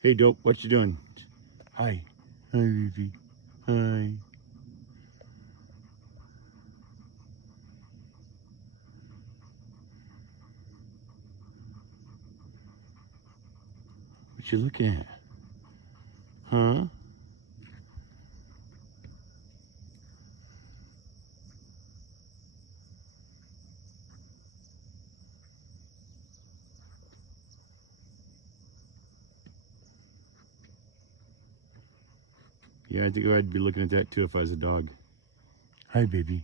Hey, Dope, what you doing? Hi. Hi, baby. Hi. What you looking at? Huh? Yeah, I think I'd be looking at that too if I was a dog. Hi, baby.